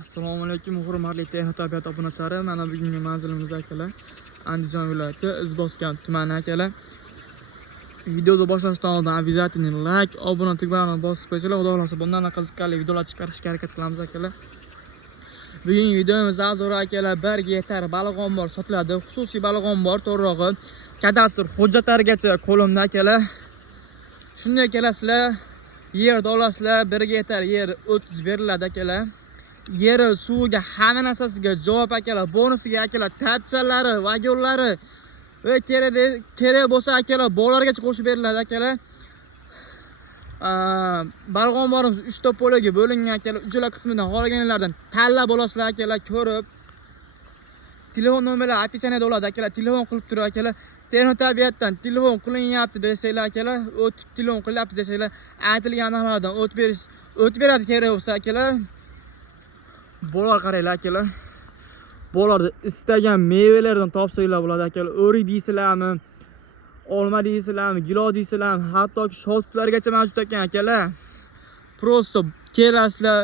Assalomu alaykum hurmatli texnik tabiat obunachilari. Mana bugungi manzilimiz akalar Andijon viloyati Izboskan tumani akalar. Videoni boshlashdan oldin обязательно like, obuna tugmani bosib qo'yinglar. Xudo xolasa bundan qiziqarli videolar chiqarishga harakat qilamiz akalar. Bugungi videomiz azor akalar 1 gektar baliq ombor sotiladi. Xususiy baliq ombor to'g'rirog'i kadastr hujjatlarigacha qo'limda akalar. Shunday kelasizlar, yer olasizlar, 1 gektar yer 30 beriladi akalar. Yeri, suviga, hamma narsasiga javob akalar. Bonusiga akalar, tachchalari, vagonlari va kerak bo'lsa akalar, bolalargacha qo'shib beriladi akalar. Baliq omborimiz 3 ta polaga bo'lingan akalar. Ujola qismidan xohlaganlardan tanlab olasizlar akalar, ko'rib. Telefon nomerlari описаниеda bo'ladi akalar. Telefon qilib turib akalar. Texnik tabiatdan telefon qilinyapti desanglar akalar, o'tib telefon qilyapsiz desanglar, aytilgan narxlardan o'tib beradi kerak bo'lsa akalar. Bolalar qaranglar akalar. Bolalarni istagan mevalardan topsanglar bo'ladi akalar. O'rik deysizlarmi, olma deysizlarmi, gilo deysizlarmi, hatto shotlargacha mavjud ekan akalar. Prosta kelasizlar,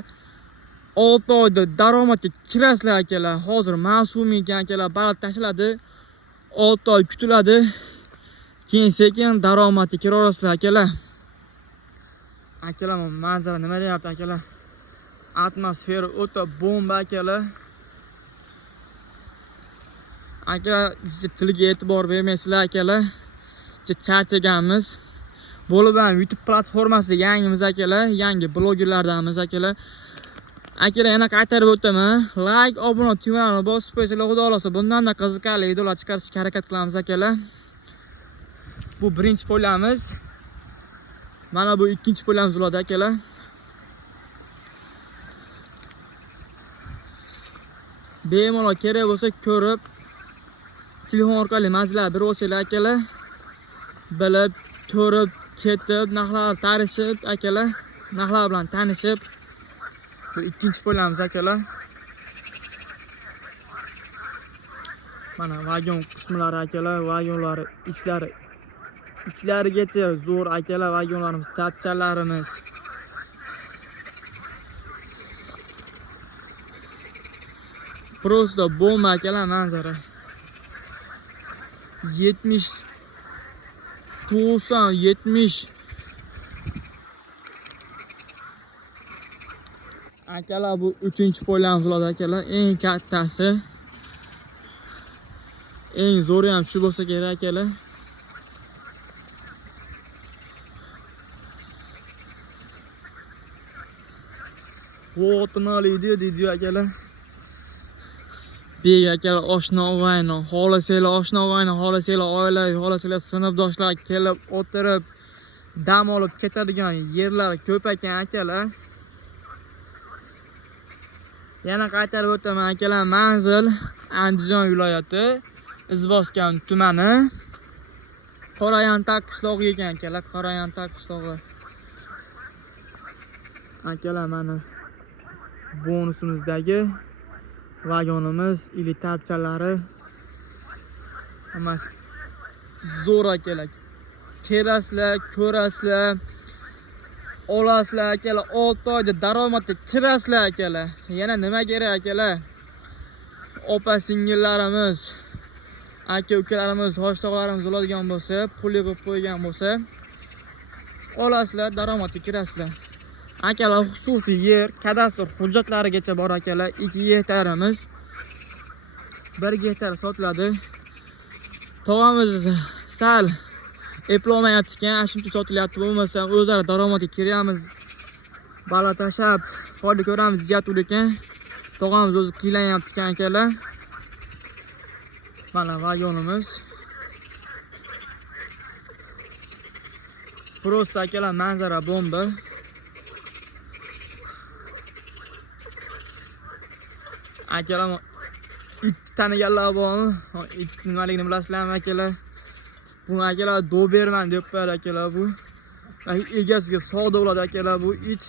6 oyda daromadga kirasizlar akalar. Hozir mavsum ekan akalar, baliq tashiladi. 6 oy kutiladi. Keyin sekin daromadga kira olasizlar akalar. Akalar, manzara nima deyapti akalar? Atmosfera o'ta bomba akalar. Akalar, tilga e'tibor bermaysizlar akalar. Charchaganmiz. Bo'lib ham YouTube platformasiga yangimiz akalar, yangi blogerlardamiz akalar. Akalar, yana qaytarib o'taman. Like, obuna tugmani bosib qo'ysanglar, xudo xolasa bundan-da qiziqarli videolar chiqarishga harakat qilamiz akalar. Bu birinchi polyamiz. Mana bu ikkinchi polyamiz bo'ladi akalar. Bemalol kerak bo'lsa ko'rib, telefon orqali manzillar bir bo'lsanglar akalar, bilib, ko'rib, ketib, narxlar tanishib akalar, narxlar bilan tanishib, bu ikkinchi polyamiz akalar. Mana vagon qismlari akalar, vagonlari ichlarigacha zo'r akalar, vagonlarimiz, tachchalarimiz. Prosta bomba akalar manzara. 70 90 70 akalar, bu 3-polyamiz bo'ladi akalar. Eng kattasi, eng zo'ri ham shu bo'lsa kerak akalar. O'tinali deydi akalar. Bek akalar, oshna og'ayni, xohlasanglar oshna og'ayni, xohlasanglar oila, xohlasanglar sinfdoshlar kelib o'tirib dam olib ketadigan yerlar ko'p ekan akalar. Yana qaytarib o'taman akalar, manzil Andijon viloyati Izboskan tumani Qorayantaq qishlog'i ekan akalar, Qorayantaq qishlog'i. Akalar, mana bonusimizdagi vagonimiz, ilitachchalari hammasi zo'r akalar. Kelasizlar, ko'rasizlar, olasizlar akalar. 6 oyda daromadga kirasizlar akalar. Yana nima kerak akalar? Opa singillarimiz, aka ukalarimiz, hoshtoqlarimiz oladigan bo'lsa, puli bo'lib qo'ygan bo'lsa, olasizlar, daromadga kirasizlar. Akalar, xususiy yer, kadastr hujjatlarigacha bor akalar. 2 gektarimiz 1 gektar sotiladi. Tog'amiz sal eplolmayapti ekan, shuncha sotilyapti. Bo'lmasa o'zlari daromadga kiryapmiz. Baliq tashlab foyda ko'ramiz deyapti ekan. Tog'amiz o'zi qiylanyapti ekan akalar. Mana vagonimiz. Prosta akalar, manzara bomba. Akalar, it taniganlar bormi? It nimaligini bilasizlarmi akalar? Bu akalar Doberman deb qo'yadi akalar bu. Egasiga sodiq bo'ladi akalar bu it.